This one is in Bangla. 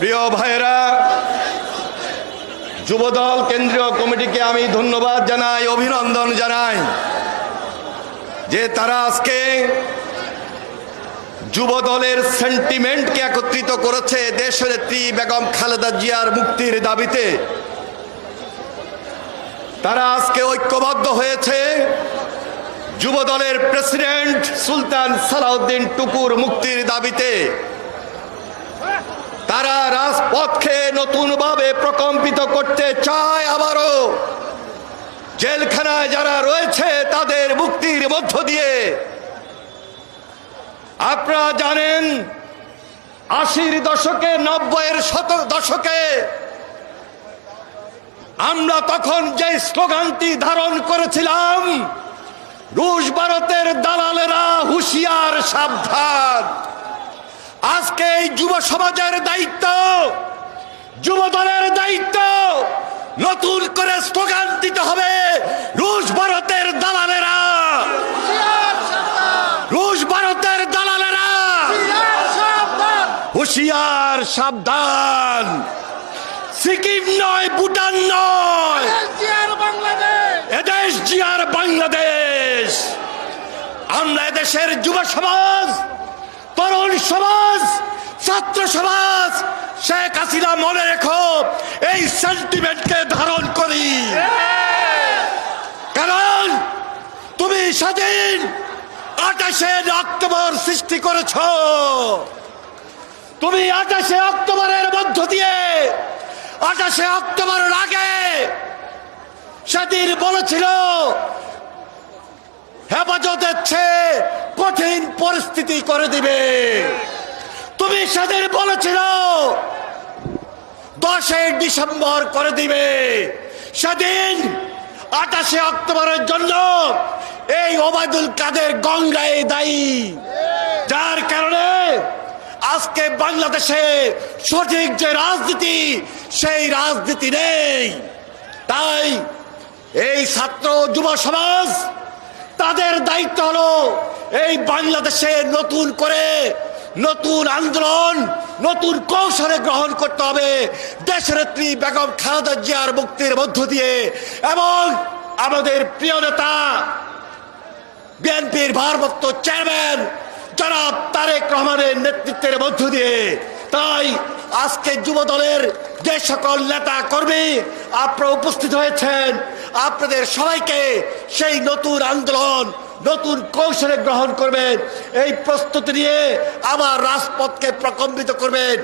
প্রিয় ভাইরা যুবদল কেন্দ্রীয় কমিটিকে আমি ধন্যবাদ জানাই, অভিনন্দন জানাই যে তারা আজকে যুবদলের সেন্টিমেন্টকে একত্রিত করেছে দেশনেত্রী বেগম খালেদা জিয়ার মুক্তির দাবিতে। তারা আজকে ঐক্যবদ্ধ হয়েছে যুবদলের প্রেসিডেন্ট সুলতান সালাউদ্দিন টুকুর মুক্তির দাবিতে। রাজপথকে নতুনভাবে প্রকম্পিত করতে চায় আবারও। জেলখানায় যারা রয়েছে, তাদের মুক্তির মধ্য দিয়ে। আপনারা জানেন, আশির দশকে, নব্বইয়ের শত দশকে আমরা তখন যে স্লোগানটি ধারণ করেছিলাম, রুশ ভারতের দালালেরা হুঁশিয়ার সাবধান। আজকে এই যুব সমাজের দায়িত্ব যুব দলের দায়িত্ব। নতুন করে স্লোগান দিতে হবে রুশ ভারতের দালালেরা। রুশ ভারতের দালালেরা। হুঁশিয়ার সাবধান। সিকিম নয়, ভুটান নয়। এদেশ জিয়ার বাংলাদেশ। আমরা এদেশের যুব সমাজ, তরুণ সমাজ, ছাত্র সমাজ শেখ হাসিনা, মনে রেখো, এই সেন্টিমেন্টকে ধারণ করি। কারণ তুমি স্বাধীন আঠাশে অক্টোবর সৃষ্টি করেছ। তুমি আঠাশে অক্টোবরের মধ্য দিয়ে, আঠাশে অক্টোবরের আগে সেদিন বলেছিল, হেফাজতের চেয়ে কঠিন পরিস্থিতি করে দিবে। সেদিন বলেছিল, দশই ডিসেম্বর করে দিবে। সেদিন আঠাশে অক্টোবরের জন্য এই ওবায়দুল কাদের গঙ্গায় দায়ী। যার কারণে আজকে বাংলাদেশে সঠিক যে রাজনীতি, সেই রাজনীতি নেই। তাই এই ছাত্র যুব সমাজ, তাদের দায়িত্ব হলো এই বাংলাদেশে নতুন করে নতুন আন্দোলন, নতুন কৌশলে গ্রহণ করতে হবে। দেশনেত্রী বেগম খালেদা জিয়ার মুক্তির মধ্য দিয়ে এবং আমাদের প্রিয় নেতা, বিএনপির ভারপ্রাপ্ত চেয়ারম্যান জনাব তারেক রহমানের নেতৃত্বের মধ্য দিয়ে। তাই আজকে যুব দলের যে সকল নেতা কর্মী আপনারা উপস্থিত হয়েছেন, আপনাদের সবাইকে সেই নতুন আন্দোলন নতুন কৌশলে গ্রহণ করবেন। এই প্রস্তুতি নিয়ে আবার রাজপথকে প্রকম্পিত করবেন।